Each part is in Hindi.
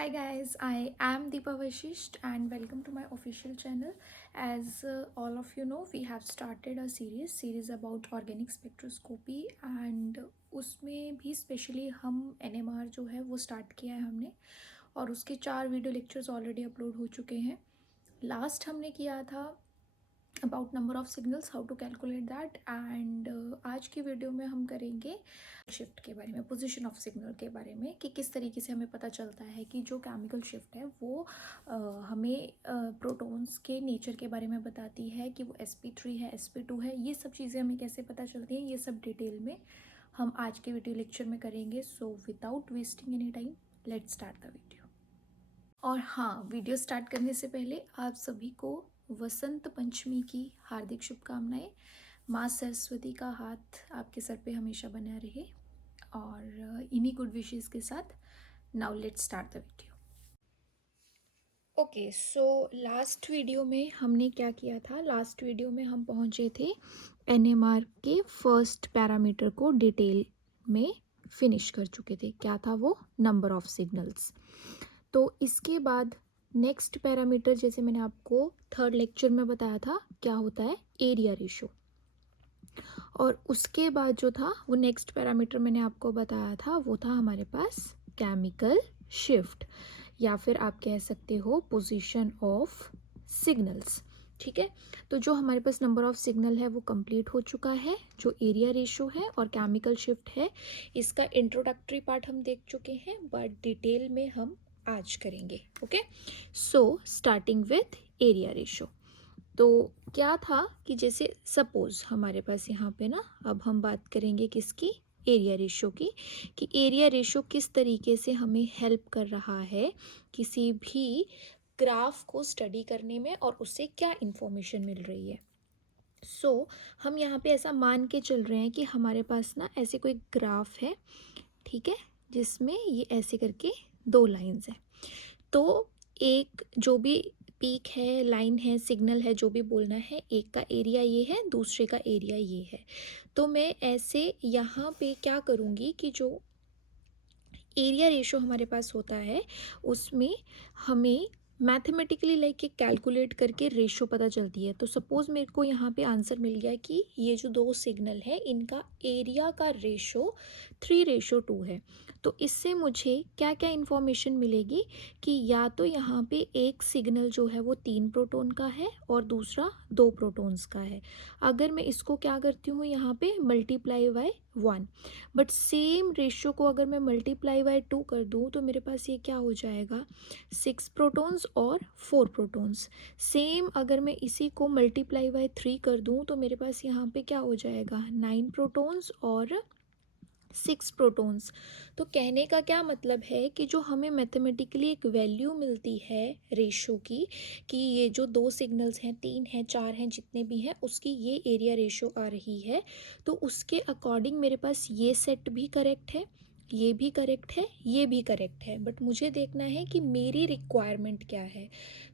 Hi guys, I am Deepa Vashisht and welcome to my official channel. As all of you know, we have started a series about organic spectroscopy and उसमें भी स्पेशली हम NMR जो है वो स्टार्ट किया है हमने और उसके 4 वीडियो लेक्चर्स ऑलरेडी अपलोड हो चुके हैं. लास्ट हमने किया था about number of signals, how to calculate that and आज की वीडियो में हम करेंगे शिफ्ट के बारे में, पोजीशन ऑफ सिग्नल के बारे में कि किस तरीके से हमें पता चलता है कि जो केमिकल शिफ्ट है वो हमें प्रोटॉन्स के नेचर के बारे में बताती है कि वो sp3 है, sp2 है, ये सब चीज़ें हमें कैसे पता चलती हैं, ये सब डिटेल में हम आज के वीडियो लेक्चर में करेंगे. So without wasting any time let's start the video. और हाँ, वीडियो स्टार्ट करने से पहले आप सभी को वसंत पंचमी की हार्दिक शुभकामनाएं. माँ सरस्वती का हाथ आपके सर पे हमेशा बना रहे और इन्हीं गुड विशेस के साथ now let's start the video. Okay, so last video में हमने क्या किया था? लास्ट वीडियो में हम पहुँचे थे NMR के फर्स्ट पैरामीटर को डिटेल में फिनिश कर चुके थे. क्या था वो? Number of signals. तो इसके बाद नेक्स्ट पैरामीटर, जैसे मैंने आपको थर्ड लेक्चर में बताया था, क्या होता है? Area ratio. और उसके बाद जो था वो नेक्स्ट पैरामीटर मैंने आपको बताया था वो था हमारे पास केमिकल शिफ्ट, या फिर आप कह सकते हो पोजीशन ऑफ सिग्नल्स. ठीक है, तो जो हमारे पास नंबर ऑफ सिग्नल है वो कंप्लीट हो चुका है. जो एरिया रेशो है और केमिकल शिफ्ट है, इसका इंट्रोडक्टरी पार्ट हम देख चुके हैं, बट डिटेल में हम आज करेंगे. Okay, so starting with area ratio. तो क्या था कि जैसे सपोज हमारे पास यहाँ पे ना, अब हम बात करेंगे किसकी? एरिया रेशो की, कि एरिया रेशो किस तरीके से हमें हेल्प कर रहा है किसी भी ग्राफ को स्टडी करने में और उससे क्या इंफॉर्मेशन मिल रही है. सो हम यहाँ पे ऐसा मान के चल रहे हैं कि हमारे पास ना ऐसे कोई ग्राफ है, ठीक है, जिसमें ये ऐसे करके दो लाइंस हैं. तो एक जो भी पीक है, लाइन है, सिग्नल है, जो भी बोलना है, एक का एरिया ये है, दूसरे का एरिया ये है. तो मैं ऐसे यहाँ पे क्या करूँगी कि जो एरिया रेशो हमारे पास होता है उसमें हमें मैथमेटिकली लाइक कैलकुलेट करके रेशो पता चलती है. तो सपोज मेरे को यहाँ पे आंसर मिल गया कि ये जो दो सिग्नल है इनका एरिया का रेशो 3:2 है. तो इससे मुझे क्या क्या इन्फॉर्मेशन मिलेगी कि या तो यहाँ पे एक सिग्नल जो है वो 3 प्रोटॉन का है और दूसरा 2 प्रोटॉन्स का है. अगर मैं इसको क्या करती हूँ यहाँ पे multiply by 1, but same ratio को अगर मैं मल्टीप्लाई बाय 2 कर दूँ तो मेरे पास ये क्या हो जाएगा? 6 प्रोटॉन्स और 4 प्रोटॉन्स. सेम अगर मैं इसी को मल्टीप्लाई बाय 3 कर दूँ तो मेरे पास यहाँ पे क्या हो जाएगा? 9 प्रोटॉन्स और 6 प्रोटॉन्स. तो कहने का क्या मतलब है कि जो हमें मैथमेटिकली एक वैल्यू मिलती है रेशो की, कि ये जो दो सिग्नल्स हैं, 3 हैं, 4 हैं, जितने भी हैं, उसकी ये एरिया रेशो आ रही है. तो उसके अकॉर्डिंग मेरे पास ये सेट भी करेक्ट है, ये भी करेक्ट है, ये भी करेक्ट है. बट मुझे देखना है कि मेरी रिक्वायरमेंट क्या है.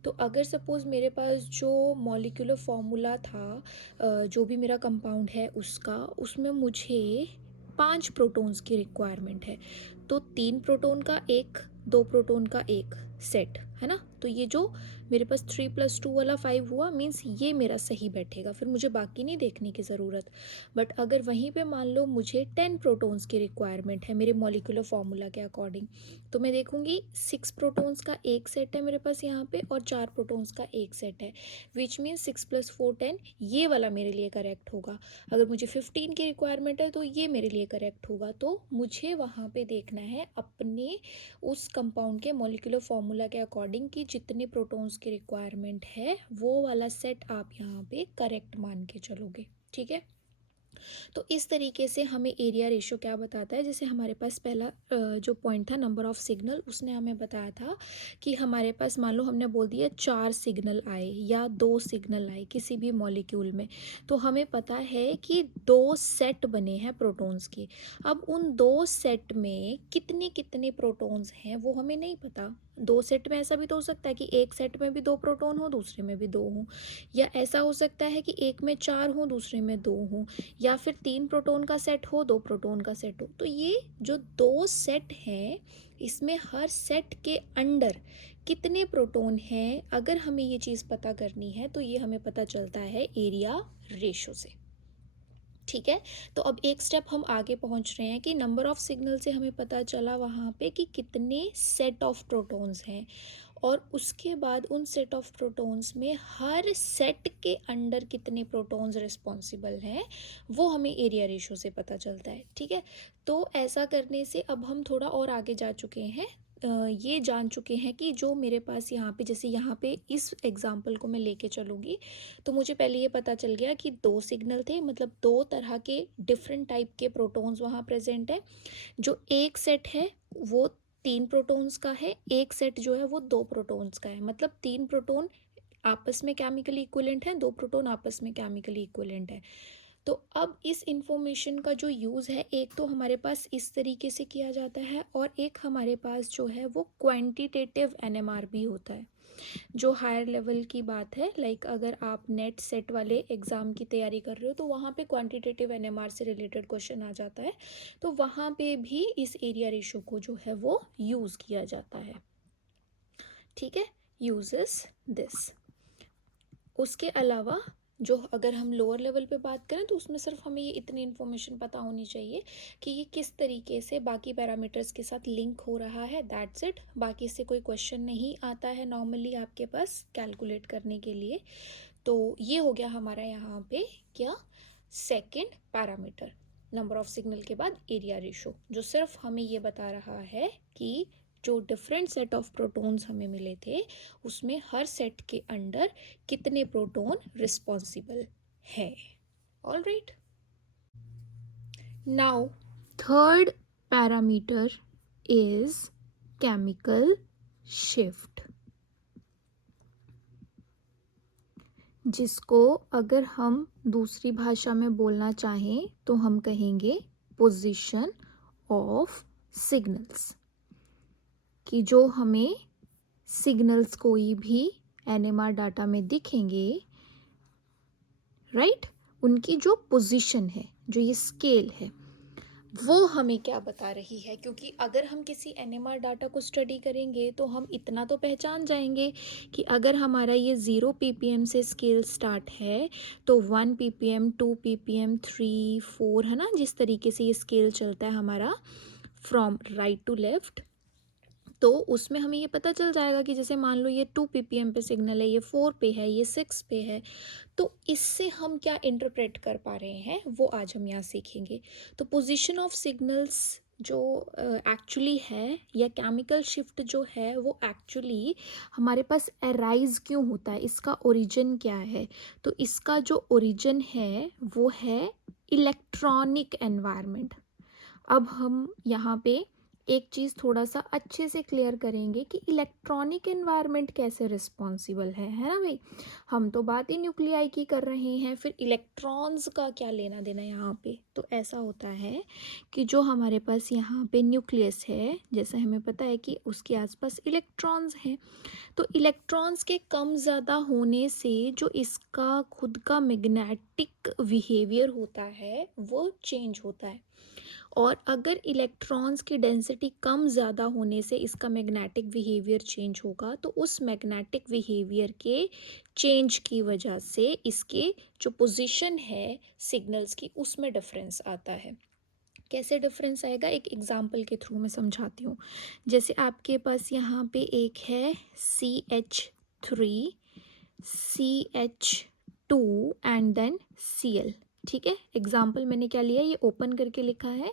तो अगर सपोज़ मेरे पास जो मॉलिक्यूलर फॉर्मूला था, जो भी मेरा कंपाउंड है उसका, उसमें मुझे 5 प्रोटॉन्स की रिक्वायरमेंट है, तो 3 प्रोटॉन का एक, 2 प्रोटॉन का एक सेट है ना. तो ये जो मेरे पास 3+2 वाला 5 हुआ, मीन्स ये मेरा सही बैठेगा, फिर मुझे बाकी नहीं देखने की ज़रूरत. बट अगर वहीं पे मान लो मुझे 10 प्रोटॉन्स की रिक्वायरमेंट है मेरे मॉलिक्यूलर फार्मूला के अकॉर्डिंग, तो मैं देखूंगी 6 प्रोटॉन्स का एक सेट है मेरे पास यहाँ पे और 4 प्रोटॉन्स का एक सेट है, विच मीन्स 6+4 10, ये वाला मेरे लिए करेक्ट होगा. अगर मुझे 15 की रिक्वायरमेंट है तो ये मेरे लिए करेक्ट होगा. तो मुझे वहाँ पे देखना है अपने उस कंपाउंड के मॉलिक्यूलर फार्मूला के अकॉर्डिंग कि जितने प्रोटॉन्स की रिक्वायरमेंट है वो वाला सेट आप यहाँ पे करेक्ट मान के चलोगे. ठीक है, तो इस तरीके से हमें एरिया रेशो क्या बताता है. जैसे हमारे पास पहला जो पॉइंट था नंबर ऑफ सिग्नल, उसने हमें बताया था कि हमारे पास मान लो हमने बोल दिया 4 सिग्नल आए या 2 सिग्नल आए किसी भी मॉलिक्यूल में, तो हमें पता है कि 2 सेट बने हैं प्रोटॉन्स के. अब उन 2 सेट में कितने कितने प्रोटॉन्स हैं वो हमें नहीं पता. 2 सेट में ऐसा भी तो हो सकता है कि एक सेट में भी 2 प्रोटॉन हो, दूसरे में भी 2 हों, या ऐसा हो सकता है कि एक में 4 हों, दूसरे में 2 हों, या फिर 3 प्रोटॉन का सेट हो, 2 प्रोटॉन का सेट हो. तो ये जो 2 सेट हैं इसमें हर सेट के अंडर कितने प्रोटॉन हैं, अगर हमें ये चीज़ पता करनी है तो ये हमें पता चलता है एरिया रेशो से। ठीक है, तो अब एक स्टेप हम आगे पहुंच रहे हैं कि नंबर ऑफ सिग्नल से हमें पता चला वहाँ पे कि कितने सेट ऑफ प्रोटॉन्स हैं, और उसके बाद उन सेट ऑफ प्रोटॉन्स में हर सेट के अंडर कितने प्रोटॉन्स रिस्पॉन्सिबल हैं, वो हमें एरिया रेशो से पता चलता है। ठीक है, तो ऐसा करने से अब हम थोड़ा और आगे जा चुके हैं। ये जान चुके हैं कि जो मेरे पास यहाँ पे, जैसे यहाँ पे इस एग्जांपल को मैं लेके चलूँगी, तो मुझे पहले ये पता चल गया कि दो सिग्नल थे, मतलब दो तरह के डिफरेंट टाइप के प्रोटॉन्स वहाँ प्रेजेंट है। जो एक सेट है वो 3 प्रोटॉन्स का है, एक सेट जो है वो 2 प्रोटॉन्स का है, मतलब 3 प्रोटॉन आपस में केमिकली इक्विवेलेंट है, 2 प्रोटॉन आपस में केमिकली इक्विवेलेंट है। तो अब इस इंफॉर्मेशन का जो यूज़ है, एक तो हमारे पास इस तरीके से किया जाता है, और एक हमारे पास जो है वो क्वांटिटेटिव एनएमआर भी होता है, जो हायर लेवल की बात है। लाइक अगर आप नेट सेट वाले एग्ज़ाम की तैयारी कर रहे हो तो वहाँ पे क्वांटिटेटिव एनएमआर से रिलेटेड क्वेश्चन आ जाता है, तो वहाँ पे भी इस एरिया रेशो को जो है वो यूज़ किया जाता है। ठीक है, यूजेस दिस। उसके अलावा जो अगर हम लोअर लेवल पे बात करें तो उसमें सिर्फ हमें ये इतनी इन्फॉर्मेशन पता होनी चाहिए कि ये किस तरीके से बाकी पैरामीटर्स के साथ लिंक हो रहा है, दैट्स इट। बाकी से कोई क्वेश्चन नहीं आता है नॉर्मली आपके पास कैलकुलेट करने के लिए। तो ये हो गया हमारा यहाँ पे क्या, second parameter, number of signal के बाद एरिया रेशो, जो सिर्फ हमें ये बता रहा है कि जो डिफरेंट सेट ऑफ प्रोटॉन्स हमें मिले थे उसमें हर सेट के अंडर कितने प्रोटॉन रिस्पॉन्सिबल है। All right, now third parameter is chemical shift, जिसको अगर हम दूसरी भाषा में बोलना चाहें तो हम कहेंगे पोजीशन ऑफ सिग्नल्स, कि जो हमें सिग्नल्स कोई भी एनएमआर डाटा में दिखेंगे, राइट, उनकी जो पोजीशन है, जो ये स्केल है, वो हमें क्या बता रही है। क्योंकि अगर हम किसी एनएमआर डाटा को स्टडी करेंगे तो हम इतना तो पहचान जाएंगे कि अगर हमारा ये 0 ppm से स्केल स्टार्ट है तो 1 ppm 2 ppm 3 4, है ना, जिस तरीके से ये स्केल चलता है हमारा फ्रॉम राइट टू लेफ्ट, तो उसमें हमें ये पता चल जाएगा कि जैसे मान लो ये 2 ppm पे सिग्नल है, ये 4 पे है, ये 6 पे है, तो इससे हम क्या इंटरप्रेट कर पा रहे हैं वो आज हम यहाँ सीखेंगे। तो पोजीशन ऑफ सिग्नल्स जो एक्चुअली है, या केमिकल शिफ्ट जो है, वो एक्चुअली हमारे पास अराइज क्यों होता है, इसका ओरिजिन क्या है। तो इसका जो ओरिजिन है वो है इलेक्ट्रॉनिक एनवायरनमेंट। अब हम यहाँ पे एक चीज़ थोड़ा सा अच्छे से क्लियर करेंगे कि इलेक्ट्रॉनिक एनवायरनमेंट कैसे रिस्पॉन्सिबल है ना भाई। हम तो बात ही न्यूक्लियाई की कर रहे हैं, फिर इलेक्ट्रॉन्स का क्या लेना देना यहाँ पे। तो ऐसा होता है कि जो हमारे पास यहाँ पे न्यूक्लियस है, जैसे हमें पता है कि उसके आसपास इलेक्ट्रॉन्स हैं, तो इलेक्ट्रॉन्स के कम ज़्यादा होने से जो इसका खुद का मैग्नेटिक बिहेवियर होता है वो चेंज होता है, और अगर इलेक्ट्रॉन्स की डेंसिटी कम ज़्यादा होने से इसका मैग्नेटिक बिहेवियर चेंज होगा, तो उस मैग्नेटिक बिहेवियर के चेंज की वजह से इसके जो पोजीशन है सिग्नल्स की उसमें डिफरेंस आता है। कैसे डिफरेंस आएगा, एक एग्जांपल के थ्रू मैं समझाती हूँ। जैसे आपके पास यहाँ पे एक है CH3 CH2 and then Cl। ठीक है, एग्जाम्पल मैंने क्या लिया, ये ओपन करके लिखा है,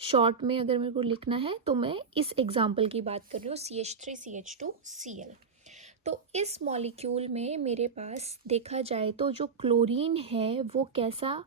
शॉर्ट में अगर मेरे को लिखना है तो मैं इस एग्जाम्पल की बात कर रही हूँ, CH3 CH2 Cl। तो इस मॉलिक्यूल में मेरे पास देखा जाए तो जो क्लोरीन है वो कैसा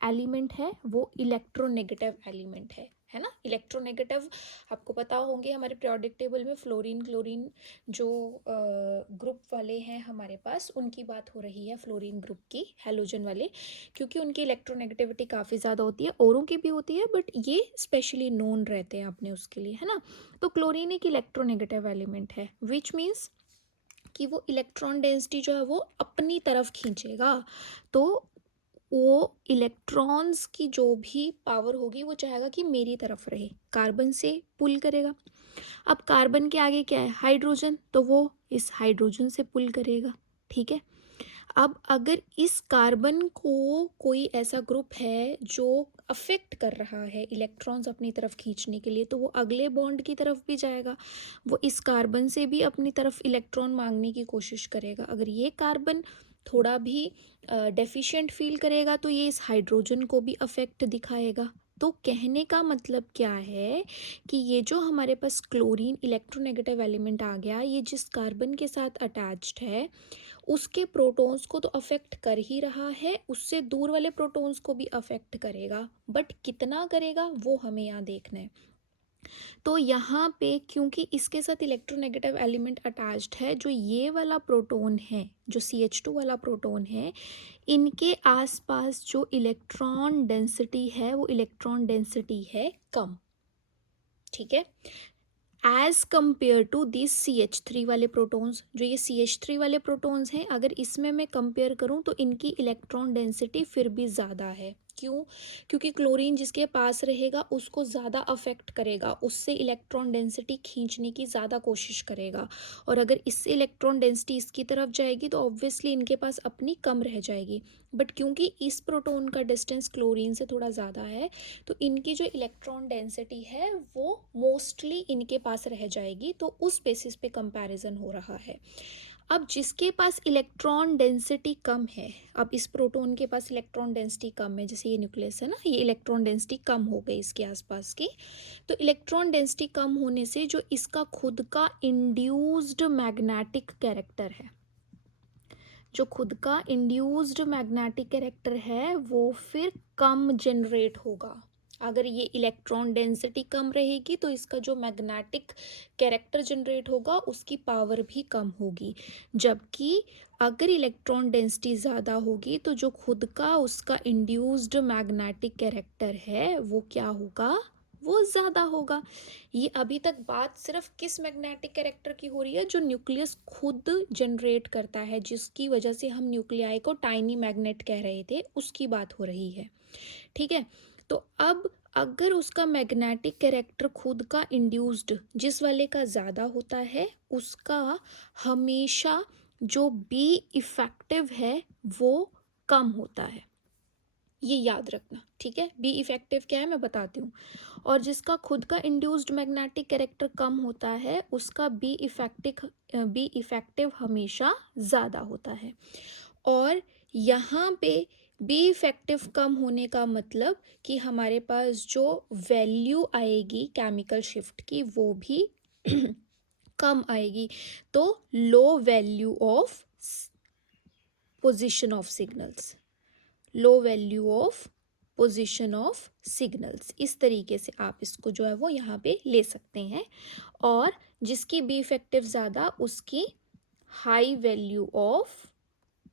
एलिमेंट है, वो इलेक्ट्रोनेगेटिव एलिमेंट है ना। इलेक्ट्रोनेगेटिव आपको पता होंगे, हमारे पीरियोडिक टेबल में फ्लोरीन क्लोरीन जो ग्रुप वाले हैं हमारे पास, उनकी बात हो रही है, फ्लोरीन ग्रुप की, हैलोजन वाले, क्योंकि उनकी इलेक्ट्रोनेगेटिविटी काफ़ी ज़्यादा होती है, औरों की भी होती है बट ये स्पेशली नोन रहते हैं अपने उसके लिए, है ना। तो क्लोरीन एक इलेक्ट्रोनेगेटिव एलिमेंट है, विच मीन्स कि वो इलेक्ट्रॉन डेंसिटी जो है वो अपनी तरफ खींचेगा, तो वो इलेक्ट्रॉन्स की जो भी पावर होगी वो चाहेगा कि मेरी तरफ रहे, कार्बन से पुल करेगा। अब कार्बन के आगे क्या है, हाइड्रोजन, तो वो इस हाइड्रोजन से पुल करेगा, ठीक है। अब अगर इस कार्बन को कोई ऐसा ग्रुप है जो अफेक्ट कर रहा है इलेक्ट्रॉन्स अपनी तरफ खींचने के लिए, तो वो अगले बॉन्ड की तरफ भी जाएगा, वो इस कार्बन से भी अपनी तरफ इलेक्ट्रॉन मांगने की कोशिश करेगा। अगर ये कार्बन थोड़ा भी डेफिशिएंट फील करेगा तो ये इस हाइड्रोजन को भी अफेक्ट दिखाएगा। तो कहने का मतलब क्या है कि ये जो हमारे पास क्लोरीन इलेक्ट्रोनेगेटिव एलिमेंट आ गया, ये जिस कार्बन के साथ अटैच्ड है उसके प्रोटॉन्स को तो अफेक्ट कर ही रहा है, उससे दूर वाले प्रोटॉन्स को भी अफेक्ट करेगा, बट कितना करेगा वो हमें यहाँ देखना है। तो यहाँ पे क्योंकि इसके साथ इलेक्ट्रोनेगेटिव एलिमेंट अटैच्ड है, जो ये वाला प्रोटॉन है, जो CH2 वाला प्रोटॉन है, इनके आसपास जो इलेक्ट्रॉन डेंसिटी है वो इलेक्ट्रॉन डेंसिटी है कम, ठीक है, as compared to this CH3 वाले प्रोटॉन्स। जो ये CH3 वाले प्रोटॉन्स हैं, अगर इसमें मैं कंपेयर करूं तो इनकी इलेक्ट्रॉन डेंसिटी फिर भी ज़्यादा है। क्यों? क्योंकि क्लोरीन जिसके पास रहेगा उसको ज़्यादा अफेक्ट करेगा, उससे इलेक्ट्रॉन डेंसिटी खींचने की ज़्यादा कोशिश करेगा, और अगर इससे इलेक्ट्रॉन डेंसिटी इसकी तरफ जाएगी तो ऑब्वियसली इनके पास अपनी कम रह जाएगी। बट क्योंकि इस प्रोटॉन का डिस्टेंस क्लोरीन से थोड़ा ज़्यादा है, तो इनकी जो इलेक्ट्रॉन डेंसिटी है वो मोस्टली इनके पास रह जाएगी, तो उस बेसिस पे कंपैरिजन हो रहा है। अब जिसके पास इलेक्ट्रॉन डेंसिटी कम है, अब इस प्रोटॉन के पास इलेक्ट्रॉन डेंसिटी कम है, जैसे ये न्यूक्लियस है ना, ये इलेक्ट्रॉन डेंसिटी कम हो गई इसके आसपास की, तो इलेक्ट्रॉन डेंसिटी कम होने से जो इसका खुद का इंड्यूस्ड मैग्नेटिक कैरेक्टर है, जो खुद का इंड्यूस्ड मैग्नेटिक कैरेक्टर है वो फिर कम जनरेट होगा। अगर ये इलेक्ट्रॉन डेंसिटी कम रहेगी तो इसका जो मैग्नेटिक कैरेक्टर जनरेट होगा उसकी पावर भी कम होगी, जबकि अगर इलेक्ट्रॉन डेंसिटी ज़्यादा होगी तो जो खुद का उसका इंड्यूस्ड मैग्नेटिक कैरेक्टर है वो क्या होगा, वो ज़्यादा होगा। ये अभी तक बात सिर्फ किस मैग्नेटिक कैरेक्टर की हो रही है, जो न्यूक्लियस खुद जनरेट करता है, जिसकी वजह से हम न्यूक्लियाई को टाइनी मैग्नेट कह रहे थे, उसकी बात हो रही है, ठीक है। तो अब अगर उसका मैग्नेटिक कैरेक्टर खुद का इंड्यूस्ड जिस वाले का ज़्यादा होता है, उसका हमेशा जो बी इफेक्टिव है वो कम होता है, ये याद रखना, ठीक है। बी इफेक्टिव क्या है मैं बताती हूँ। और जिसका खुद का इंड्यूस्ड मैग्नेटिक कैरेक्टर कम होता है उसका बी इफेक्टिव हमेशा ज़्यादा होता है। और यहाँ पे बी इफेक्टिव कम होने का मतलब कि हमारे पास जो वैल्यू आएगी केमिकल शिफ्ट की वो भी कम आएगी, तो low value of position of signals, low value of position of signals, इस तरीके से आप इसको जो है वो यहाँ पे ले सकते हैं। और जिसकी बी इफेक्टिव ज़्यादा उसकी high value of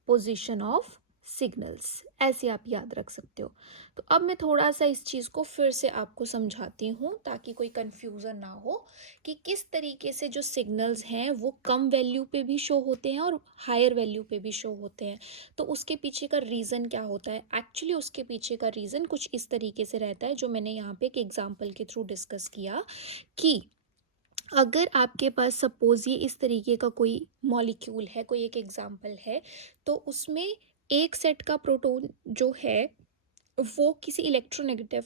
position of signals, ऐसे आप याद रख सकते हो। तो अब मैं थोड़ा सा इस चीज़ को फिर से आपको समझाती हूँ ताकि कोई कन्फ्यूज़न ना हो कि किस तरीके से जो सिग्नल्स हैं वो कम वैल्यू पे भी शो होते हैं और हायर वैल्यू पे भी शो होते हैं। तो उसके पीछे का रीज़न क्या होता है, एक्चुअली उसके पीछे का रीज़न कुछ इस तरीके से रहता है, जो मैंने यहाँ पे एक एग्जाम्पल के थ्रू डिस्कस किया कि अगर आपके पास सपोज ये इस तरीके का कोई मॉलिक्यूल है, कोई एक एग्जाम्पल है, तो उसमें एक सेट का प्रोटॉन जो है वो किसी इलेक्ट्रोनेगेटिव,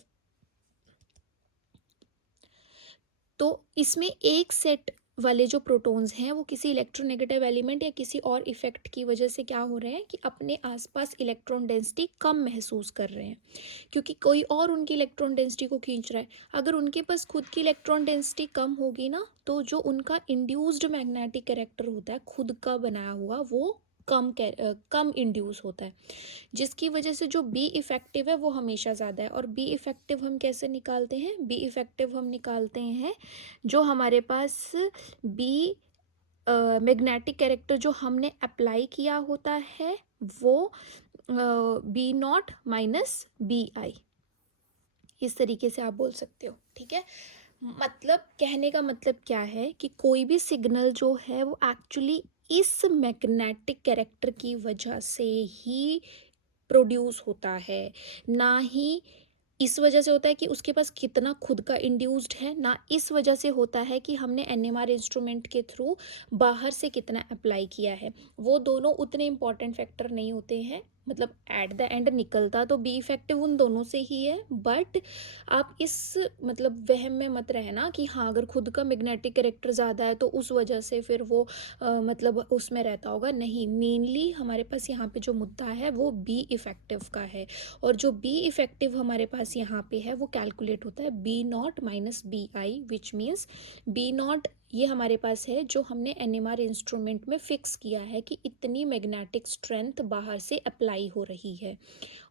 तो इसमें एक सेट वाले जो प्रोटॉन्स हैं वो किसी इलेक्ट्रोनेगेटिव एलिमेंट या किसी और इफेक्ट की वजह से क्या हो रहे हैं कि अपने आसपास इलेक्ट्रॉन डेंसिटी कम महसूस कर रहे हैं, क्योंकि कोई और उनकी इलेक्ट्रॉन डेंसिटी को खींच रहा है। अगर उनके पास खुद की इलेक्ट्रॉन डेंसिटी कम होगी ना, तो जो उनका इंड्यूस्ड मैग्नेटिक कैरेक्टर होता है खुद का बनाया हुआ, वो कम इंड्यूस होता है, जिसकी वजह से जो बी इफेक्टिव है वो हमेशा ज़्यादा है। और बी इफेक्टिव हम कैसे निकालते हैं, बी इफेक्टिव हम निकालते हैं जो हमारे पास बी मैग्नेटिक कैरेक्टर जो हमने अप्लाई किया होता है वो B0 - BI, इस तरीके से आप बोल सकते हो, ठीक है। मतलब कहने का मतलब क्या है कि कोई भी सिग्नल जो है वो एक्चुअली इस मैग्नेटिक कैरेक्टर की वजह से ही प्रोड्यूस होता है, ना ही इस वजह से होता है कि उसके पास कितना खुद का इंड्यूस्ड है, ना इस वजह से होता है कि हमने एनएमआर इंस्ट्रूमेंट के थ्रू बाहर से कितना अप्लाई किया है। वो दोनों उतने इंपॉर्टेंट फैक्टर नहीं होते हैं, मतलब एट द एंड निकलता तो बी इफेक्टिव उन दोनों से ही है, बट आप इस मतलब वहम में मत रहना कि हाँ अगर खुद का मैग्नेटिक कैरेक्टर ज़्यादा है तो उस वजह से फिर वो मतलब उसमें रहता होगा। नहीं, मेनली हमारे पास यहाँ पे जो मुद्दा है वो बी इफेक्टिव का है, और जो बी इफेक्टिव हमारे पास यहाँ पे है वो कैलकुलेट होता है B naught minus B I, which means B naught ये हमारे पास है जो हमने एनएमआर इंस्ट्रूमेंट में फिक्स किया है कि इतनी मैग्नेटिक स्ट्रेंथ बाहर से अप्लाई हो रही है,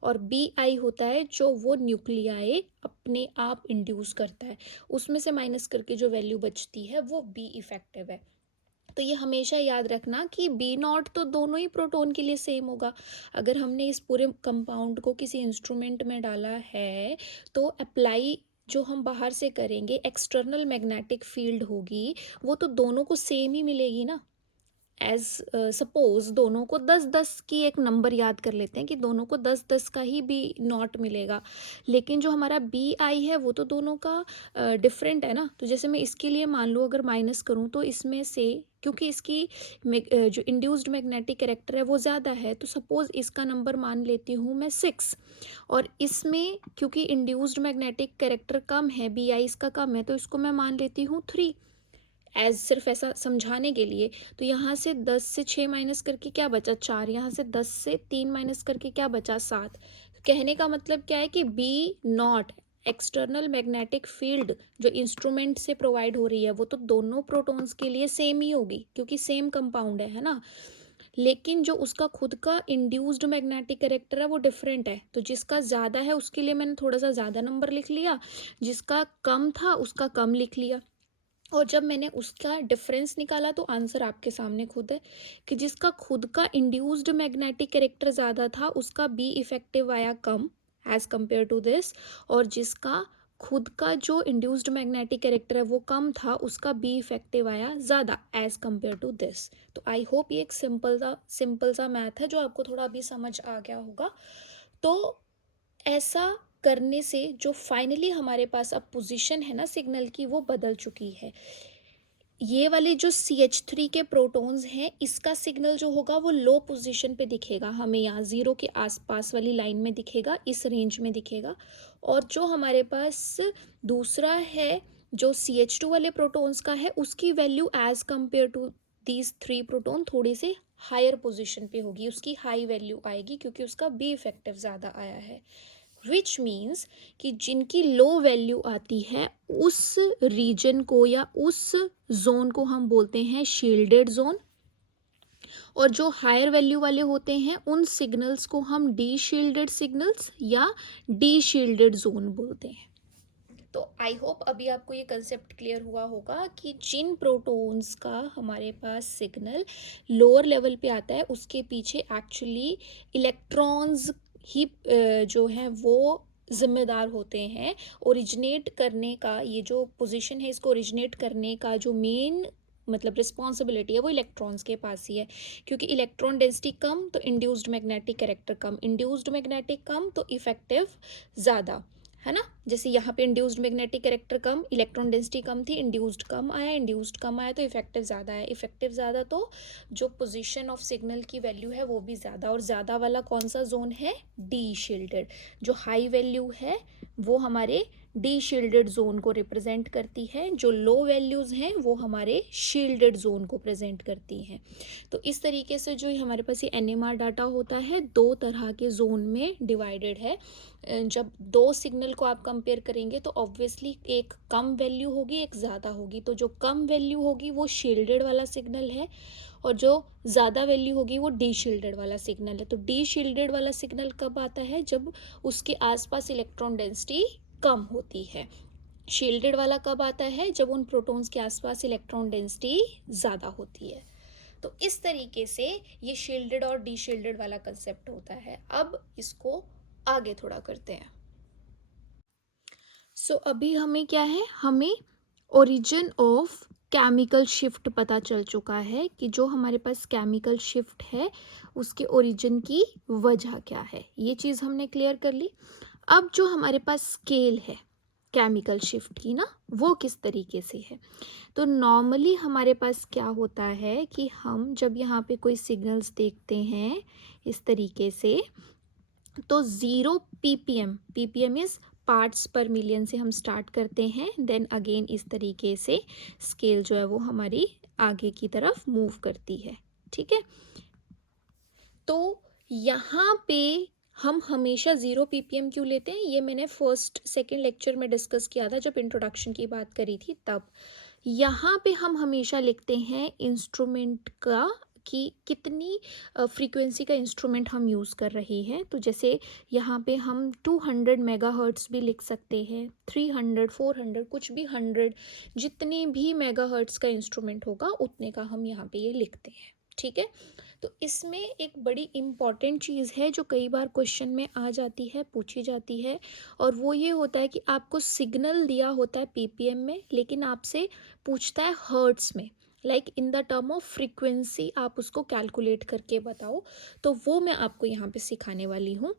और बी आई होता है जो वो न्यूक्लियाई अपने आप इंड्यूस करता है, उसमें से माइनस करके जो वैल्यू बचती है वो बी इफेक्टिव है। तो ये हमेशा याद रखना कि बी नॉट तो दोनों ही प्रोटॉन के लिए सेम होगा। अगर हमने इस पूरे कंपाउंड को किसी इंस्ट्रूमेंट में डाला है तो अप्लाई जो हम बाहर से करेंगे एक्सटर्नल मैग्नेटिक फील्ड होगी, वो तो दोनों को सेम ही मिलेगी ना। एज सपोज दोनों को 10-10 की एक नंबर याद कर लेते हैं कि दोनों को 10-10 का ही बी नॉट मिलेगा, लेकिन जो हमारा बी आई है वो तो दोनों का डिफरेंट है ना। तो जैसे मैं इसके लिए मान लो अगर माइनस करूँ तो इसमें से, क्योंकि इसकी जो इंड्यूस्ड मैग्नेटिक कैरेक्टर है वो ज़्यादा है, तो सपोज़ इसका नंबर मान लेती हूँ मैं 6, और इसमें क्योंकि इंड्यूस्ड मैग्नेटिक कैरेक्टर कम है, बी आई इसका कम है, तो इसको मैं मान लेती हूँ 3, एज सिर्फ ऐसा समझाने के लिए। तो यहाँ से 10 से 6 माइनस करके क्या बचा 4, यहाँ से 10 से 3 माइनस करके क्या बचा 7। कहने का मतलब क्या है कि B naught external magnetic field जो इंस्ट्रूमेंट से प्रोवाइड हो रही है वो तो दोनों प्रोटॉन्स के लिए सेम ही होगी क्योंकि सेम कंपाउंड है ना, लेकिन जो उसका खुद का इंड्यूस्ड मैग्नेटिक कैरेक्टर है वो डिफरेंट है। तो जिसका ज़्यादा है उसके लिए मैंने थोड़ा सा ज़्यादा नंबर लिख लिया, जिसका कम था उसका कम लिख लिया, और जब मैंने उसका डिफरेंस निकाला तो आंसर आपके सामने खुद है कि जिसका खुद का इंड्यूस्ड मैग्नेटिक कैरेक्टर ज़्यादा था उसका बी इफेक्टिव आया कम एज कंपेयर टू दिस, और जिसका खुद का जो इंड्यूस्ड मैग्नेटिक कैरेक्टर है वो कम था उसका बी इफेक्टिव आया ज़्यादा एज कंपेयर टू दिस। तो आई होप ये एक सिंपल सा मैथ है जो आपको थोड़ा अभी समझ आ गया होगा। तो ऐसा करने से जो फाइनली हमारे पास अब पोजीशन है ना सिग्नल की वो बदल चुकी है। ये वाले जो CH3 के प्रोटॉन्स हैं इसका सिग्नल जो होगा वो लो पोजीशन पे दिखेगा, हमें यहाँ 0 के आसपास वाली लाइन में दिखेगा, इस रेंज में दिखेगा। और जो हमारे पास दूसरा है जो CH2 वाले प्रोटॉन्स का है उसकी value as compared to these 3 proton थोड़ी सी हायर पोजीशन पे होगी, उसकी हाई वैल्यू आएगी क्योंकि उसका बी इफेक्टिव ज़्यादा आया है। विच मीन्स कि जिनकी लो वैल्यू आती है उस रीजन को या उस जोन को हम बोलते हैं शील्डेड जोन, और जो हायर वैल्यू वाले होते हैं उन सिग्नल्स को हम डी शील्डेड सिग्नल्स या डी शील्डेड जोन बोलते हैं। तो आई होप अभी आपको ये कंसेप्ट क्लियर हुआ होगा कि जिन प्रोटॉन्स का हमारे पास सिग्नल लोअर लेवल पे आता है उसके पीछे एक्चुअली इलेक्ट्रॉन्स ही जो हैं वो जिम्मेदार होते हैं। ओरिजिनेट करने का ये जो पोजीशन है इसको ओरिजिनेट करने का जो मेन मतलब रिस्पॉन्सिबिलिटी है वो इलेक्ट्रॉन्स के पास ही है, क्योंकि इलेक्ट्रॉन डेंसिटी कम तो इंड्यूस्ड मैग्नेटिक कैरेक्टर कम, इंड्यूस्ड मैग्नेटिक कम तो इफेक्टिव ज़्यादा, है ना। जैसे यहाँ पे इंड्यूस्ड मैग्नेटिक कैरेक्टर कम, इलेक्ट्रॉन डेंसिटी कम थी, इंड्यूस्ड कम आया, इंड्यूस्ड कम आया तो इफेक्टिव ज़्यादा है, इफेक्टिव ज़्यादा तो जो पोजीशन ऑफ सिग्नल की वैल्यू है वो भी ज़्यादा, और ज़्यादा वाला कौन सा जोन है डी शील्डेड, जो हाई वैल्यू है वो हमारे डी शील्डेड जोन को रिप्रेजेंट करती है, जो लो वैल्यूज़ हैं वो हमारे शील्डेड जोन को प्रेजेंट करती हैं। तो इस तरीके से जो हमारे पास ये एनएमआर डाटा होता है दो तरह के जोन में डिवाइडेड है। जब दो सिग्नल को आप कंपेयर करेंगे तो ऑब्वियसली एक कम वैल्यू होगी एक ज़्यादा होगी, तो जो कम वैल्यू होगी वो शील्डेड वाला सिग्नल है, और जो ज़्यादा वैल्यू होगी वो डी शील्डेड वाला सिग्नल है। तो डी शील्डेड वाला सिग्नल कब आता है, जब उसके आसपास इलेक्ट्रॉन डेंसिटी कम होती है। शील्डेड वाला कब आता है, जब उन प्रोटॉन्स के आसपास इलेक्ट्रॉन डेंसिटी ज़्यादा होती है। तो इस तरीके से ये शील्डेड और डी शील्डेड वाला कंसेप्ट होता है। अब इसको आगे थोड़ा करते हैं। सो अभी हमें क्या है, हमें ओरिजिन ऑफ केमिकल शिफ्ट पता चल चुका है कि जो हमारे पास केमिकल शिफ्ट है उसके ओरिजिन की वजह क्या है, ये चीज़ हमने क्लियर कर ली। अब जो हमारे पास स्केल है केमिकल शिफ्ट की ना, वो किस तरीके से है। तो नॉर्मली हमारे पास क्या होता है कि हम जब यहाँ पे कोई सिग्नल्स देखते हैं इस तरीके से, तो 0 ppm, ppm इज पार्ट्स पर मिलियन से हम स्टार्ट करते हैं, देन अगेन इस तरीके से स्केल जो है वो हमारी आगे की तरफ मूव करती है, ठीक है। तो यहाँ पे हम हमेशा 0 ppm क्यों लेते हैं, ये मैंने फर्स्ट सेकेंड लेक्चर में डिस्कस किया था जब इंट्रोडक्शन की बात करी थी तब। यहाँ पे हम हमेशा लिखते हैं इंस्ट्रूमेंट का कि कितनी फ्रीक्वेंसी का इंस्ट्रूमेंट हम यूज़ कर रहे हैं। तो जैसे यहाँ पे हम 200 मेगाहर्ट्ज़ भी लिख सकते हैं, 300, 400, कुछ भी 100, जितनी भी मेगाहर्ट्ज़ का इंस्ट्रूमेंट होगा उतने का हम यहाँ पे ये लिखते हैं, ठीक है। तो इसमें एक बड़ी इम्पॉर्टेंट चीज़ है जो कई बार क्वेश्चन में आ जाती है, पूछी जाती है, और वो ये होता है कि आपको सिग्नल दिया होता है पीपीएम में, लेकिन आपसे पूछता है हर्ट्स में, like in the term of frequency आप उसको कैलकुलेट करके बताओ। तो वो मैं आपको यहाँ पे सिखाने वाली हूँ।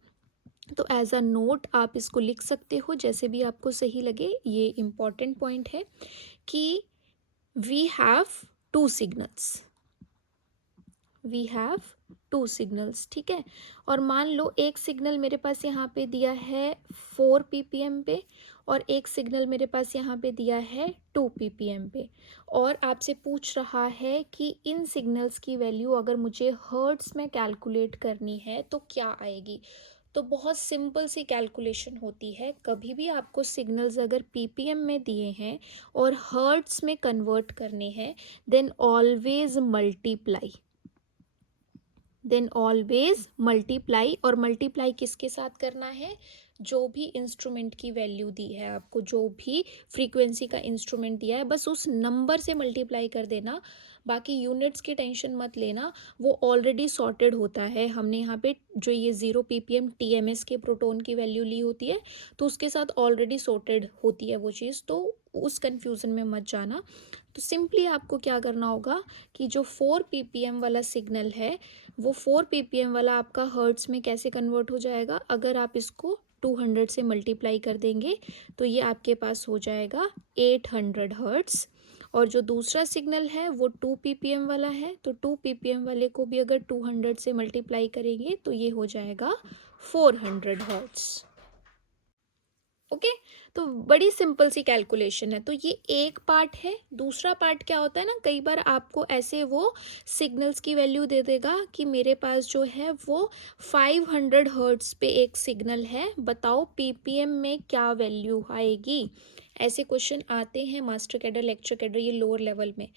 तो एज अ नोट आप इसको लिख सकते हो जैसे भी आपको सही लगे। ये इम्पॉर्टेंट पॉइंट है कि we have two signals, we have two signals, ठीक है। और मान लो एक सिग्नल मेरे पास यहाँ पे दिया है 4 ppm पे, और एक सिग्नल मेरे पास यहाँ पे दिया है 2 ppm पे, और आपसे पूछ रहा है कि इन सिग्नल्स की वैल्यू अगर मुझे हर्ट्स में कैलकुलेट करनी है तो क्या आएगी। तो बहुत सिंपल सी कैलकुलेशन होती है। कभी भी आपको सिग्नल्स अगर पीपीएम में दिए हैं और हर्ट्स में कन्वर्ट करने हैं, then always multiply, then always multiply. और मल्टीप्लाई किसके साथ करना है, जो भी इंस्ट्रूमेंट की वैल्यू दी है आपको, जो भी फ्रीक्वेंसी का इंस्ट्रूमेंट दिया है, बस उस नंबर से मल्टीप्लाई कर देना। बाकी यूनिट्स की टेंशन मत लेना, वो ऑलरेडी सॉर्टेड होता है। हमने यहाँ पे जो ये 0 ppm TMS के प्रोटॉन की वैल्यू ली होती है, तो उसके साथ ऑलरेडी सॉर्टेड होती है वो चीज़, तो उस कन्फ्यूज़न में मत जाना। तो सिंपली आपको क्या करना होगा कि जो 4 ppm वाला सिग्नल है, वो 4 ppm वाला आपका हर्ट्स में कैसे कन्वर्ट हो जाएगा, अगर आप इसको 200 से मल्टीप्लाई कर देंगे तो ये आपके पास हो जाएगा 800 हर्ट्स। और जो दूसरा सिग्नल है वो 2 ppm वाला है, तो 2 ppm वाले को भी अगर 200 से मल्टीप्लाई करेंगे तो ये हो जाएगा 400 हर्ट्स। ओके, तो बड़ी सिंपल सी कैलकुलेशन है। तो ये एक पार्ट है। दूसरा पार्ट क्या होता है ना, कई बार आपको ऐसे वो सिग्नल्स की वैल्यू दे देगा कि मेरे पास जो है वो 500 हर्ट्स पे एक सिग्नल है, बताओ पीपीएम में क्या वैल्यू आएगी। ऐसे क्वेश्चन आते हैं मास्टर कैडर, लेक्चर कैडर, ये लोअर लेवल में।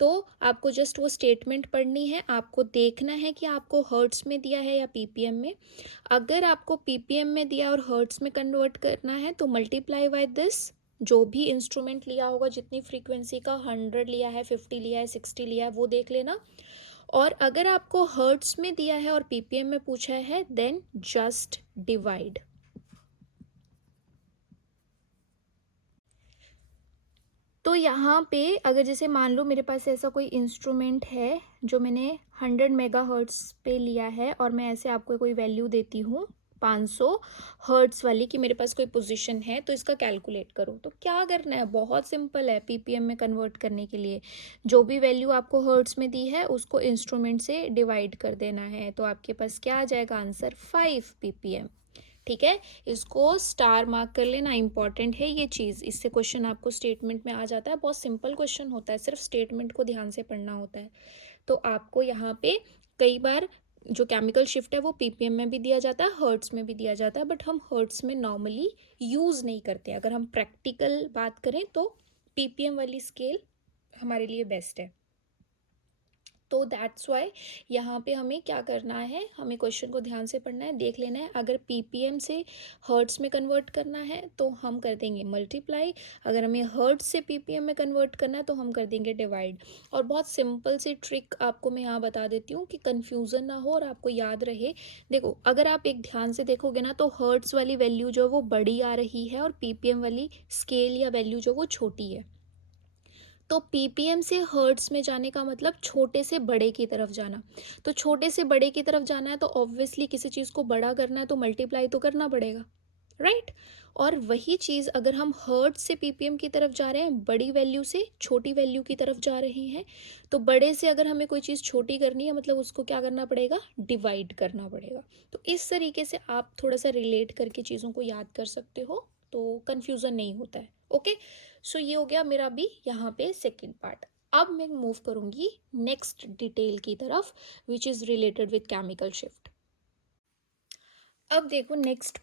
तो आपको जस्ट वो स्टेटमेंट पढ़नी है, आपको देखना है कि आपको हर्ट्स में दिया है या पीपीएम में। अगर आपको पीपीएम में दिया और हर्ट्स में कन्वर्ट करना है तो मल्टीप्लाई बाय दिस, जो भी इंस्ट्रूमेंट लिया होगा, जितनी फ्रीक्वेंसी का, 100 लिया है, 50 लिया है, 60 लिया है, वो देख लेना। और अगर आपको हर्ट्स में दिया है और पीपीएम में पूछा है, देन जस्ट डिवाइड। तो यहाँ पे अगर जैसे मान लो मेरे पास ऐसा कोई इंस्ट्रूमेंट है जो मैंने 100 मेगाहर्ट्ज़ पे लिया है, और मैं ऐसे आपको कोई वैल्यू देती हूँ 500 हर्ट्ज़ वाली कि मेरे पास कोई पोजीशन है, तो इसका कैलकुलेट करो। तो क्या करना है, बहुत सिंपल है। पीपीएम में कन्वर्ट करने के लिए जो भी वैल्यू आपको हर्ट्ज़ में दी है उसको इंस्ट्रूमेंट से डिवाइड कर देना है, तो आपके पास क्या आ जाएगा आंसर, 5 ppm। ठीक है, इसको स्टार मार्क कर लेना, इंपॉर्टेंट है ये चीज़। इससे क्वेश्चन आपको स्टेटमेंट में आ जाता है, बहुत सिंपल क्वेश्चन होता है, सिर्फ स्टेटमेंट को ध्यान से पढ़ना होता है। तो आपको यहाँ पे कई बार जो केमिकल शिफ्ट है वो पीपीएम में भी दिया जाता है, हर्ट्स में भी दिया जाता है, बट हम हर्ट्स में नॉर्मली यूज़ नहीं करते। अगर हम प्रैक्टिकल बात करें तो पीपीएम वाली स्केल हमारे लिए बेस्ट है। तो दैट्स वाई यहाँ पे हमें क्या करना है, हमें क्वेश्चन को ध्यान से पढ़ना है, देख लेना है। अगर पीपीएम से हर्ट्स में कन्वर्ट करना है तो हम कर देंगे मल्टीप्लाई, अगर हमें हर्ट्स से पीपीएम में कन्वर्ट करना है तो हम कर देंगे डिवाइड। और बहुत सिंपल सी ट्रिक आपको मैं यहाँ बता देती हूँ कि कन्फ्यूज़न ना हो और आपको याद रहे। देखो, अगर आप एक ध्यान से देखोगे ना तो हर्ट्स वाली वैल्यू जो वो बड़ी आ रही है और पीपीएम वाली स्केल या वैल्यू जो वो छोटी है। तो पीपीएम से हर्ट्स में जाने का मतलब छोटे से बड़े की तरफ जाना। तो छोटे से बड़े की तरफ जाना है तो ऑब्वियसली किसी चीज़ को बड़ा करना है तो मल्टीप्लाई तो करना पड़ेगा। राइट। और वही चीज़ अगर हम हर्ट्ज से पीपीएम की तरफ जा रहे हैं, बड़ी वैल्यू से छोटी वैल्यू की तरफ जा रहे हैं, तो बड़े से अगर हमें कोई चीज़ छोटी करनी है मतलब उसको क्या करना पड़ेगा, डिवाइड करना पड़ेगा। तो इस तरीके से आप थोड़ा सा रिलेट करके चीज़ों को याद कर सकते हो, तो कन्फ्यूज़न नहीं होता है। ओके, सो ये हो गया मेरा भी यहाँ पे सेकेंड पार्ट। अब मैं मूव करूँगी नेक्स्ट डिटेल की तरफ, which is related with chemical shift. अब देखो नेक्स्ट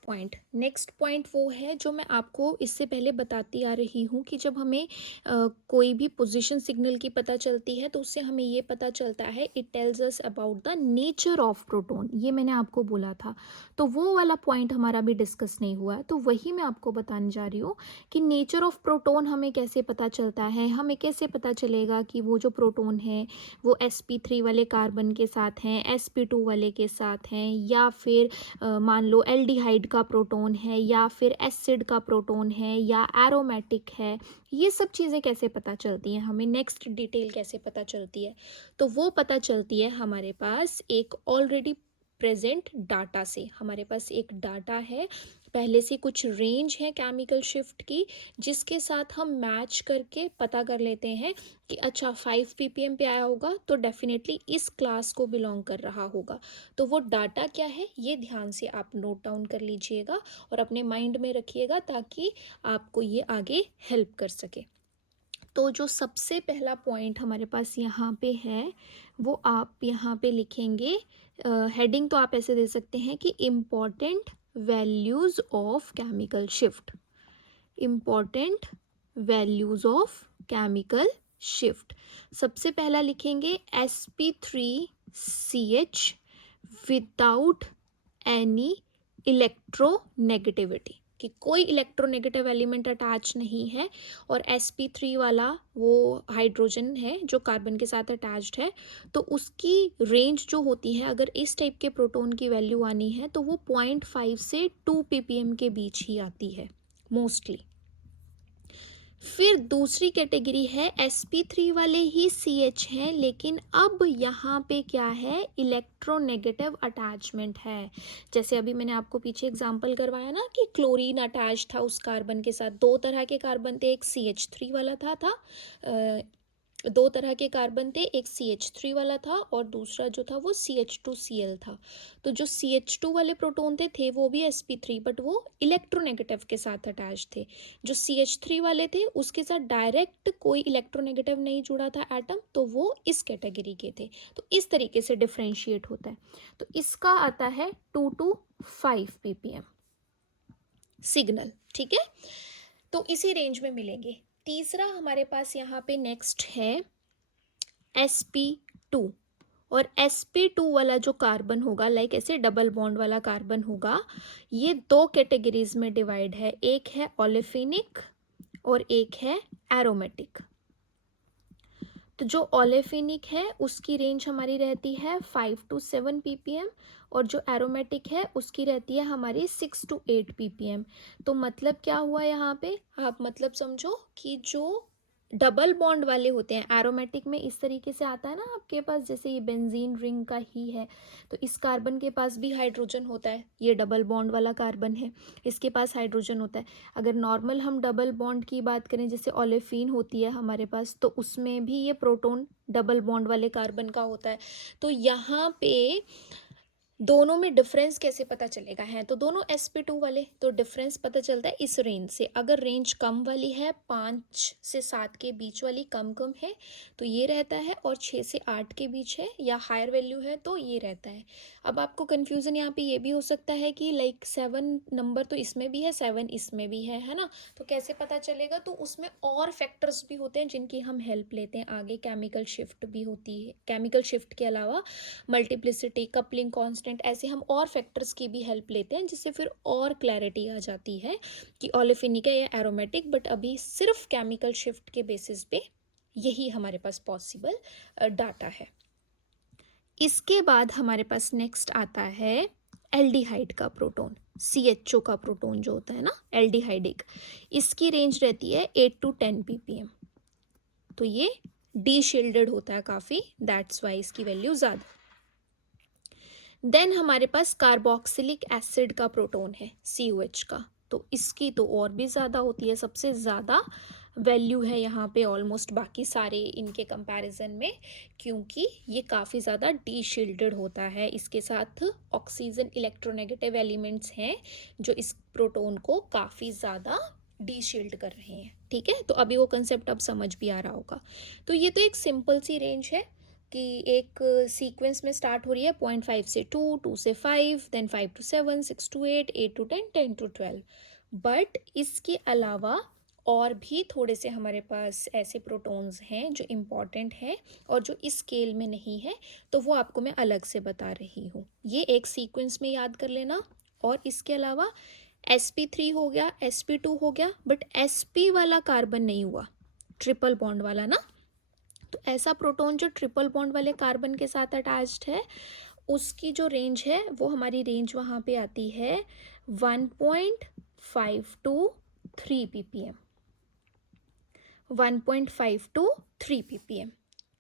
पॉइंट वो है जो मैं आपको इससे पहले बताती आ रही हूँ कि जब हमें कोई भी पोजीशन सिग्नल की पता चलती है तो उससे हमें ये पता चलता है, it tells us about the nature of proton. ये मैंने आपको बोला था, तो वो वाला पॉइंट हमारा भी डिस्कस नहीं हुआ है, तो वही मैं आपको बताने जा रही हूँ कि नेचर ऑफ प्रोटॉन हमें कैसे पता चलता है। हमें कैसे पता चलेगा कि वो जो प्रोटॉन है वो sp3 वाले कार्बन के साथ हैं, sp2 वाले के साथ हैं, या फिर मान लो एल्डिहाइड का प्रोटॉन है, या फिर एसिड का प्रोटॉन है, या एरोमेटिक है। ये सब चीज़ें कैसे पता चलती हैं, हमें नेक्स्ट डिटेल कैसे पता चलती है, तो वो पता चलती है हमारे पास एक ऑलरेडी प्रेजेंट डाटा से। हमारे पास एक डाटा है, पहले से कुछ रेंज है केमिकल शिफ्ट की, जिसके साथ हम मैच करके पता कर लेते हैं कि अच्छा 5 ppm पे आया होगा तो डेफिनेटली इस क्लास को बिलोंग कर रहा होगा। तो वो डाटा क्या है ये ध्यान से आप नोट डाउन कर लीजिएगा और अपने माइंड में रखिएगा ताकि आपको ये आगे हेल्प कर सके। तो जो सबसे पहला पॉइंट हमारे पास यहाँ पे है वो आप यहाँ पे लिखेंगे, हेडिंग तो आप ऐसे दे सकते हैं कि important values of chemical shift. Important values of chemical shift. सबसे पहला लिखेंगे sp3ch विदाउट एनी इलेक्ट्रोनेगेटिविटी, कि कोई इलेक्ट्रोनेगेटिव एलिमेंट अटैच नहीं है, और sp3 वाला वो हाइड्रोजन है जो कार्बन के साथ अटैच्ड है, तो उसकी रेंज जो होती है, अगर इस टाइप के प्रोटॉन की वैल्यू आनी है तो वो 0.5 से 2 ppm के बीच ही आती है मोस्टली। फिर दूसरी कैटेगरी है sp3 वाले ही CH हैं, लेकिन अब यहाँ पे क्या है, इलेक्ट्रोनेगेटिव अटैचमेंट है। जैसे अभी मैंने आपको पीछे एग्जांपल करवाया ना कि क्लोरीन अटैच था उस कार्बन के साथ, दो तरह के कार्बन थे, एक CH3 वाला था दो तरह के कार्बन थे, एक CH3 वाला था और दूसरा जो था वो CH2Cl था। तो जो CH2 वाले प्रोटॉन थे वो भी sp3, बट वो इलेक्ट्रोनेगेटिव के साथ अटैच थे। जो CH3 वाले थे उसके साथ डायरेक्ट कोई इलेक्ट्रोनेगेटिव नहीं जुड़ा था एटम, तो वो इस कैटेगरी के थे। तो इस तरीके से डिफ्रेंशिएट होता है। तो इसका आता है 2 to 5 ppm सिग्नल, ठीक है। तो इसी रेंज में मिलेंगे। तीसरा हमारे पास यहाँ पे नेक्स्ट है sp2, और sp2 वाला जो कार्बन होगा, लाइक ऐसे डबल बॉन्ड वाला कार्बन होगा, ये दो कैटेगरीज में डिवाइड है, एक है ओलेफिनिक और एक है एरोमेटिक। तो जो ओलेफिनिक है उसकी रेंज हमारी रहती है 5 to 7 ppm, और जो एरोमेटिक है उसकी रहती है हमारी 6 to 8 ppm। तो मतलब क्या हुआ यहाँ पे, आप मतलब समझो कि जो डबल बॉन्ड वाले होते हैं, एरोमेटिक में इस तरीके से आता है ना आपके पास, जैसे ये बेंजीन रिंग का ही है, तो इस कार्बन के पास भी हाइड्रोजन होता है, ये डबल बॉन्ड वाला कार्बन है, इसके पास हाइड्रोजन होता है। अगर नॉर्मल हम डबल बॉन्ड की बात करें, जैसे ओलेफिन होती है हमारे पास, तो उसमें भी ये प्रोटॉन डबल बॉन्ड वाले कार्बन का होता है। तो यहाँ पे दोनों में डिफरेंस कैसे पता चलेगा, है तो दोनों sp2 वाले, तो डिफरेंस पता चलता है इस रेंज से। अगर रेंज कम वाली है, 5 से 7 के बीच वाली कम कम है तो ये रहता है, और 6 से 8 के बीच है या हायर वैल्यू है तो ये रहता है। अब आपको कन्फ्यूज़न यहाँ पे ये भी हो सकता है कि लाइक 7 नंबर तो इसमें भी है, 7 इसमें भी है ना, तो कैसे पता चलेगा, तो उसमें और फैक्टर्स भी होते हैं जिनकी हम हेल्प लेते हैं आगे। केमिकल शिफ्ट भी होती है, केमिकल शिफ्ट के अलावा मल्टीप्लिसिटी, कपलिंग कांस्टेंट, ऐसे हम और फैक्टर्स की भी हेल्प लेते हैं, जिससे फिर और क्लैरिटी आ जाती है कि ओलेफिनिक है या एरोमेटिक। बट अभी सिर्फ केमिकल शिफ्ट के बेसिस पे यही हमारे पास पॉसिबल डाटा है। इसके बाद हमारे पास नेक्स्ट आता है एल्डिहाइड का प्रोटॉन, CHO का प्रोटॉन जो होता है ना एल्डिहाइडिक, इसकी रेंज रहती है 8 to 10 ppm। तो ये डी शील्डेड होता है काफ़ी, दैट्स वाई इसकी वैल्यू ज़्यादा। देन हमारे पास कार्बोक्सिलिक एसिड का प्रोटॉन है COH का, तो इसकी तो और भी ज़्यादा होती है, सबसे ज़्यादा वैल्यू है यहाँ पे ऑलमोस्ट बाकी सारे इनके कंपैरिजन में, क्योंकि ये काफ़ी ज़्यादा डीशील्डेड होता है। इसके साथ ऑक्सीजन इलेक्ट्रोनेगेटिव एलिमेंट्स हैं जो इस प्रोटॉन को काफ़ी ज़्यादा डीशील्ड कर रहे हैं। ठीक है, तो अभी वो कंसेप्ट अब समझ भी आ रहा होगा। तो ये तो एक सिंपल सी रेंज है कि एक सीक्वेंस में स्टार्ट हो रही है 0.5 से 2, 2 से 5, then 5 to 7, 6 to 8, 8 to 10, 10 to 12। But इसके अलावा और भी थोड़े से हमारे पास ऐसे प्रोटॉन्स हैं जो इम्पॉर्टेंट हैं और जो इस स्केल में नहीं है, तो वो आपको मैं अलग से बता रही हूँ। ये एक सीक्वेंस में याद कर लेना। और इसके अलावा sp3 हो गया, sp2 हो गया, बट sp वाला कार्बन नहीं हुआ, ट्रिपल बॉन्ड वाला ना। तो ऐसा प्रोटॉन जो ट्रिपल बॉन्ड वाले कार्बन के साथ अटैच्ड है, उसकी जो रेंज है वो हमारी रेंज वहाँ पे आती है 1.5 to 3 ppm, 1.5 to 3 ppm।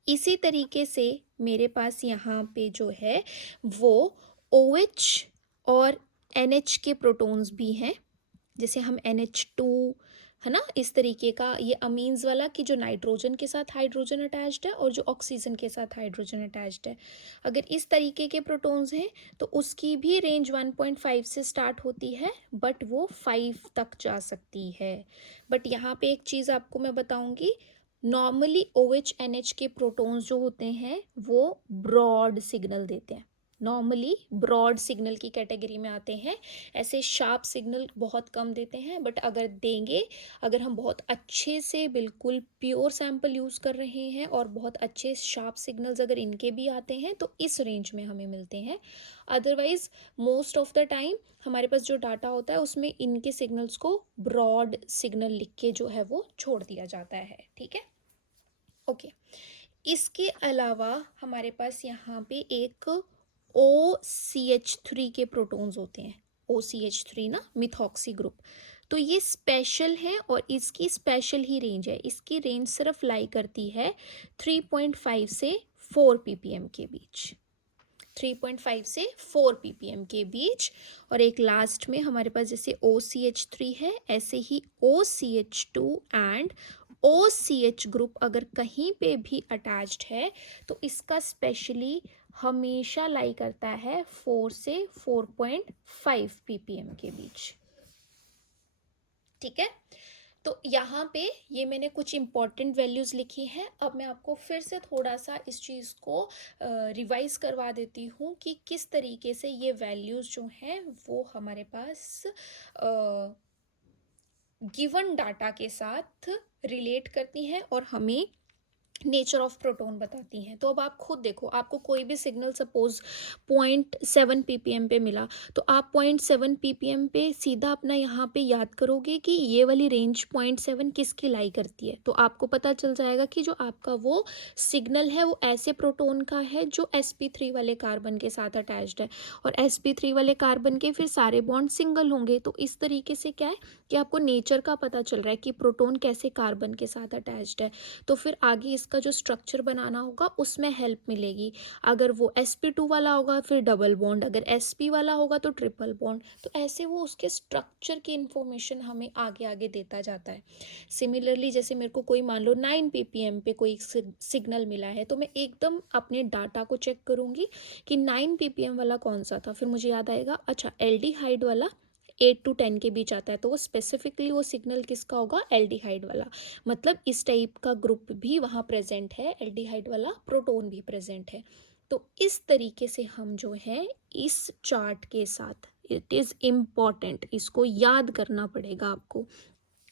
इसी तरीके से मेरे पास यहाँ पे जो है वो OH और NH के प्रोटॉन्स भी हैं। जैसे हम NH2 है ना, इस तरीके का ये अमीन्स वाला कि जो नाइट्रोजन के साथ हाइड्रोजन अटैच्ड है और जो ऑक्सीजन के साथ हाइड्रोजन अटैच्ड है, अगर इस तरीके के प्रोटॉन्स हैं तो उसकी भी रेंज 1.5 से स्टार्ट होती है, बट वो 5 तक जा सकती है। बट यहाँ पे एक चीज़ आपको मैं बताऊंगी, नॉर्मली OH NH के प्रोटॉन्स जो होते हैं वो ब्रॉड सिग्नल देते हैं, नॉर्मली ब्रॉड सिग्नल की कैटेगरी में आते हैं। ऐसे शार्प सिग्नल बहुत कम देते हैं, बट अगर देंगे, अगर हम बहुत अच्छे से बिल्कुल प्योर सैंपल यूज़ कर रहे हैं और बहुत अच्छे शार्प सिग्नल्स अगर इनके भी आते हैं तो इस रेंज में हमें मिलते हैं। Otherwise most of the time हमारे पास जो डाटा होता है उसमें इनके सिग्नल्स को ब्रॉड सिग्नल लिख के जो है वो छोड़ दिया जाता है। ठीक है, ओके। इसके अलावा हमारे पास यहाँ पे एक OCH3 के प्रोटॉन्स होते हैं, OCH3 ना, मिथॉक्सी ग्रुप। तो ये स्पेशल है और इसकी स्पेशल ही रेंज है, इसकी रेंज सिर्फ लाई करती है 3.5 से 4 ppm के बीच, 3.5 से 4 ppm के बीच। और एक लास्ट में हमारे पास जैसे OCH3 है, ऐसे ही OCH2 एंड OCH ग्रुप अगर कहीं पे भी अटैच्ड है तो इसका स्पेशली हमेशा लाई करता है 4 से 4.5 ppm के बीच। ठीक है, तो यहाँ पे ये मैंने कुछ इम्पॉर्टेंट वैल्यूज़ लिखी हैं। अब मैं आपको फिर से थोड़ा सा इस चीज़ को रिवाइज करवा देती हूँ कि किस तरीके से ये वैल्यूज़ जो हैं वो हमारे पास गिवन डाटा के साथ रिलेट करती हैं और हमें नेचर ऑफ प्रोटॉन बताती हैं। तो अब आप खुद देखो, आपको कोई भी सिग्नल सपोज 0.7 ppm पे मिला, तो आप 0.7 ppm पे सीधा अपना यहाँ पे याद करोगे कि ये वाली रेंज 0.7 किसकी लाई करती है, तो आपको पता चल जाएगा कि जो आपका वो सिग्नल है वो ऐसे प्रोटॉन का है जो sp3 वाले कार्बन के साथ अटैच्ड है, और sp3 वाले कार्बन के फिर सारे बॉन्ड सिंगल होंगे। तो इस तरीके से क्या है कि आपको नेचर का पता चल रहा है कि प्रोटॉन कैसे कार्बन के साथ अटैच्ड है। तो फिर आगे इसका जो स्ट्रक्चर बनाना होगा उसमें हेल्प मिलेगी। अगर वो sp2 वाला होगा फिर डबल बॉन्ड, अगर sp वाला होगा तो ट्रिपल बॉन्ड। तो ऐसे वो उसके स्ट्रक्चर की इंफॉर्मेशन हमें आगे आगे देता जाता है। सिमिलरली जैसे मेरे को कोई मान लो 9 ppm पे कोई सिग्नल मिला है, तो मैं एकदम अपने डाटा को चेक करूँगी कि 9 ppm वाला कौन सा था, फिर मुझे याद आएगा अच्छा एल्डिहाइड वाला 8 to 10 के बीच आता है, तो वो स्पेसिफिकली वो सिग्नल किसका होगा, एल्डिहाइड वाला। मतलब इस टाइप का ग्रुप भी वहाँ प्रेजेंट है, एल्डिहाइड वाला प्रोटॉन भी प्रेजेंट है। तो इस तरीके से हम जो है इस चार्ट के साथ, इट इज़ इम्पॉर्टेंट, इसको याद करना पड़ेगा आपको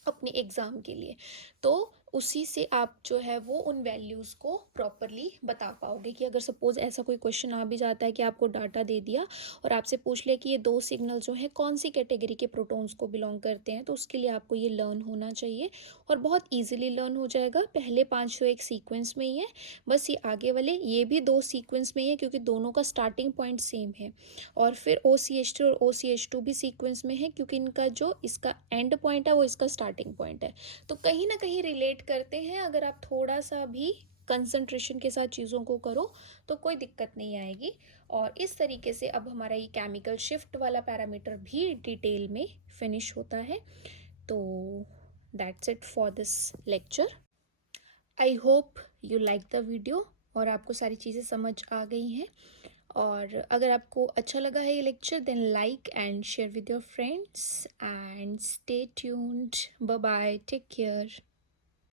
अपने एग्ज़ाम के लिए। तो उसी से आप जो है वो उन वैल्यूज़ को प्रॉपरली बता पाओगे कि अगर सपोज़ ऐसा कोई क्वेश्चन आ भी जाता है कि आपको डाटा दे दिया और आपसे पूछ लिया कि ये दो सिग्नल जो हैं कौन सी कैटेगरी के प्रोटॉन्स को बिलोंग करते हैं, तो उसके लिए आपको ये लर्न होना चाहिए और बहुत ईजिली लर्न हो जाएगा। पहले 5 तो एक सीक्वेंस में ही है, बस ये आगे वाले ये भी 2 सीक्वेंस में ही है क्योंकि दोनों का स्टार्टिंग पॉइंट सेम है। और फिर OCH3 और OCH2 भी सीक्वेंस में है क्योंकि इनका जो इसका एंड पॉइंट है वो इसका स्टार्टिंग पॉइंट है। तो कहीं ना कहीं रिलेट करते हैं, अगर आप थोड़ा सा भी कंसंट्रेशन के साथ चीज़ों को करो तो कोई दिक्कत नहीं आएगी। और इस तरीके से अब हमारा ये केमिकल शिफ्ट वाला पैरामीटर भी डिटेल में फिनिश होता है। तो that's it for this lecture. I hope you like the video और आपको सारी चीज़ें समझ आ गई हैं। और अगर आपको अच्छा लगा है ये lecture then like and share with your friends and stay tuned. Bye bye, take care.